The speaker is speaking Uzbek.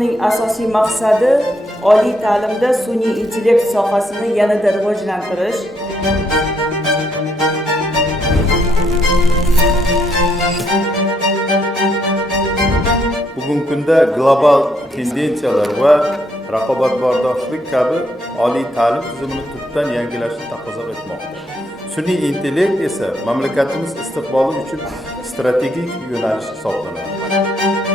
Forumining asosiy maqsadi oliy ta'limda sun'iy intellekt sohasini yanada rivojlantirish, bugungi kunda global tendensiyalar va raqobatbardoshlik kabi oliy ta'lim tizimini tubdan yangilashni taqozo etmoqda. Sun'iy intellekt esa mamlakatimiz istiqboli uchun strategik yo'nalish hisoblanadi.